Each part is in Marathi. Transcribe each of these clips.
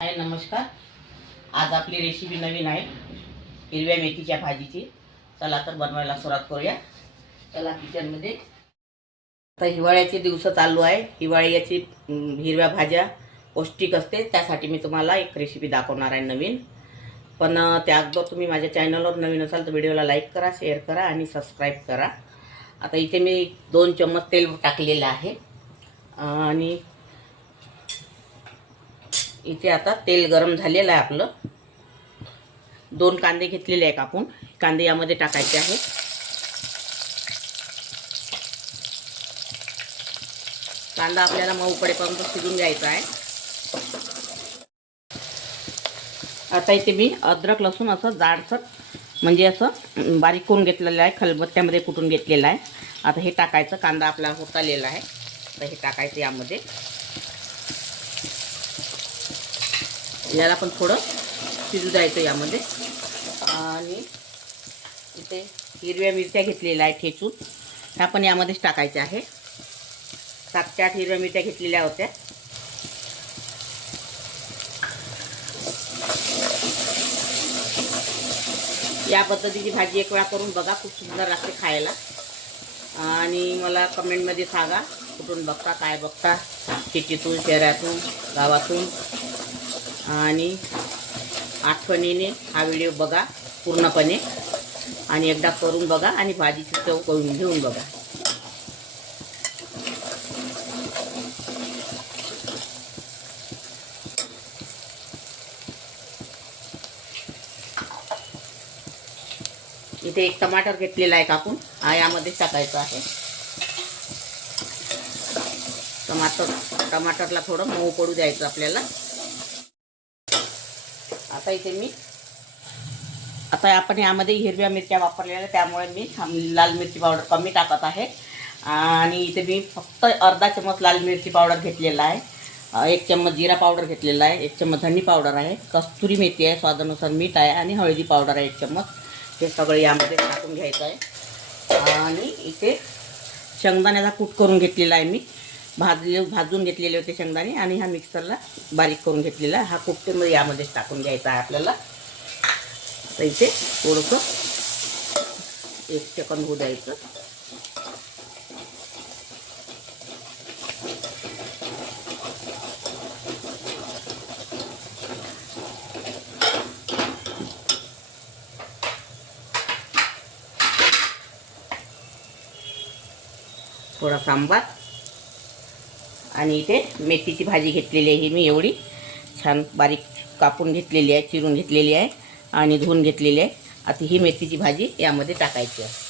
हाय नमस्कार। आज आपली रेसिपी नवीन आहे हिरव्या मेथीच्या भाजीची। चला तर बनवायला सुरुवात करूया। चला किचनमध्ये। आता हिवाळ्याचे दिवस चालू आहे। हिवाळ्याची हिरव्या भाज्या पौष्टिक असते, त्यासाठी मी तुम्हाला एक रेसिपी दाखवणार आहे नवीन। पण त्या अगोदर तुम्ही माझ्या चॅनलवर नवीन असाल तर व्हिडिओला लाईक करा, शेअर करा आणि सबस्क्राईब करा। आता इथे मी 2 चम्मच तेल टाकलेले आहे आणि इथे आता तेल गरम झालेलं आहे आपलं। 2 कांदे घेतलेले आहे कापून, कांदे यामध्ये टाकायचे आहे। कांदा आपल्याला मऊ पडेपर्यंत शिजून घ्यायचा आहे। आता इथे मी अद्रक लसूण असं जाडसर म्हणजे असं बारीक करून घेतलेलं आहे, खलबत्त्यामध्ये कुटून घेतलेलं आहे। आता हे टाकायचं। कांदा आपला होतालेला आहे, तर हे टाकायचं यामध्ये। याला पण थोडं शिजू द्यायचं यामध्ये। आणि इथे हिरव्या मिरच्या घेतलेल्या आहे ठेचून, ह्या पण यामध्येच टाकायच्या आहे। 7 ते 8 हिरव्या मिरच्या घेतलेल्या होत्या। या पद्धतीची भाजी एक वेळा करून बघा, खूप सुंदर लागते खायला। आणि मला कमेंटमध्ये सांगा कुठून बघता, काय बघता, सिटीतून, शहरातून, गावातून। आणि आठवणीने हा व्हिडिओ बघा पूर्णपणे आणि एकदा करून बघा आणि भाजीची चव करून घेऊन बघा। इथे एक टमाटर घेतलेला आहे कापून, हा यामध्ये टाकायचा आहे। टमाटरला थोडं मऊ पडू द्यायचं आपल्याला। आता आपण यामध्ये हिरव्या मिरच्या वापरलेल्या, त्यामुळे मी लाल मिरची पावडर कमी टाकत आहे। आणि इथे मी फक्त अर्धा चम्मच लाल मिरची पावडर घेतलेला आहे, 1 चम्मच जिरा पावडर घेतलेला आहे, 1 चम्मच धनी पावडर आहे, कस्तुरी मेथी आहे, स्वादानुसार मीठ आहे आणि हळदी पावडर आहे 1 चम्मच। हे सगळे यामध्ये टाकून घ्यायचं आहे। आणि इथे शेंगदाण्याचा कूट करून घेतलेला आहे मी, भाजून घेतलेले होते शेंगदाणे आणि हा मिक्सरला बारीक करून घेतलेला हा कूट यामध्ये टाकून घ्यायचा आहे आपल्याला। आता इथे थोडंसं 1 सेकंद होऊ द्यायचं। थोडा सांबार आणि इथे मेथीची भाजी घेतलेली आहे, ही मी एवढी छान बारीक कापून घेतलेली आहे, चिरून घेतलेली आहे आणि धुवून घेतलेली आहे। आता ही मेथीची भाजी यामध्ये टाकायची आहे।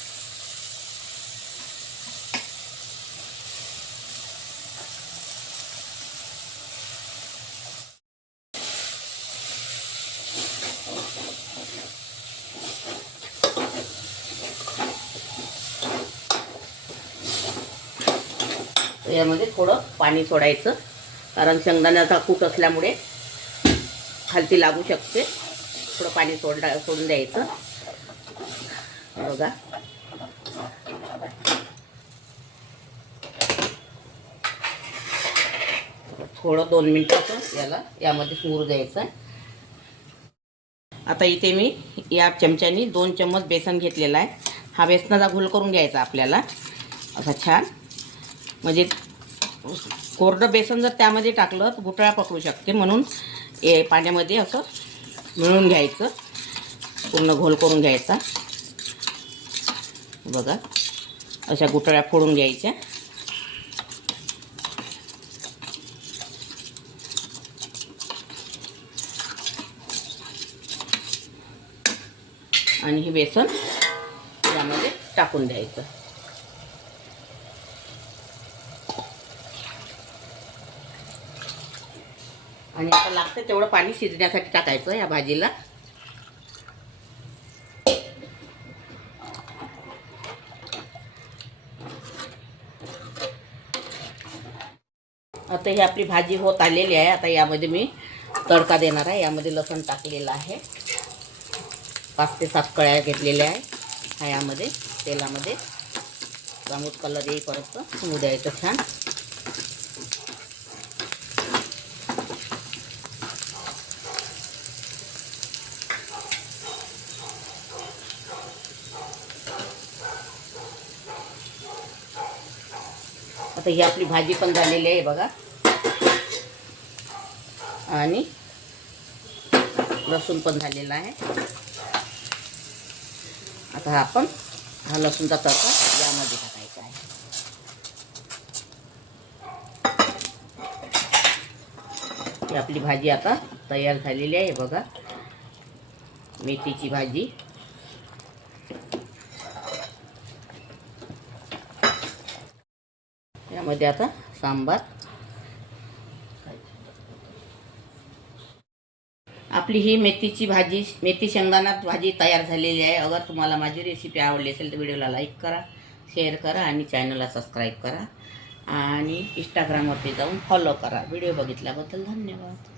यामध्ये थोडं पाणी सोडायचं, कारण शेंगदाण्याचा कूट असल्यामुळे खालती लागू शकते। थोडं पाणी सोडून द्यायचं बघा। थोडं 2 मिनिटाचं यामध्ये मुरू द्यायचं। आता इथे मी या चमच्यानी 2 चम्मच बेसन घेतलेला आहे। हा बेसनाचा घोल करून घ्यायचा आपल्याला असा छान, म्हणजे कोरडं बेसन जर त्यामध्ये टाकलं तर गुठळ्या पकडू शकते, म्हणून पाण्यामध्ये असं मिळून घ्यायचं, पूर्ण घोल करून घ्यायचा बघा। अशा गुठळ्या फोडून घ्यायच्या आणि हे बेसन यामध्ये टाकून द्यायचं। आणि आता लागतं तेवढं पाणी शिजण्यासाठी टाकायचं या भाजीला। आता ही आपली भाजी होत आलेली आहे। आता यामध्ये मी तडका देणार आहे। यामध्ये लसूण टाकलेला आहे, 5 ते 7 कळ्या घेतलेल्या आहे। हा यामध्ये तेलामध्ये जांभूळ कलर येईपर्यंत होऊ द्यायचं छान। आता ही आपली भाजी पण झालेली आहे बघा, आणि लसूण पण झालेला आहे. आता आपण हा लसूणचा तडका यामध्ये टाकायचा आहे. ही आपली भाजी आता तयार झालेली आहे बघा, मेथीची भाजी. यामध्ये आता सांबार. आपली ही मेथीची भाजी, मेथी शेंगदाणा भाजी तयार झालेली आहे. अगर तुम्हाला माझी रेसिपी आवडली असेल तर व्हिडिओला लाईक करा, शेअर करा आणि चॅनलला सबस्क्राईब करा आणि इंस्टाग्रामवरती जाऊन फॉलो करा. व्हिडिओ बघितल्याबद्दल धन्यवाद.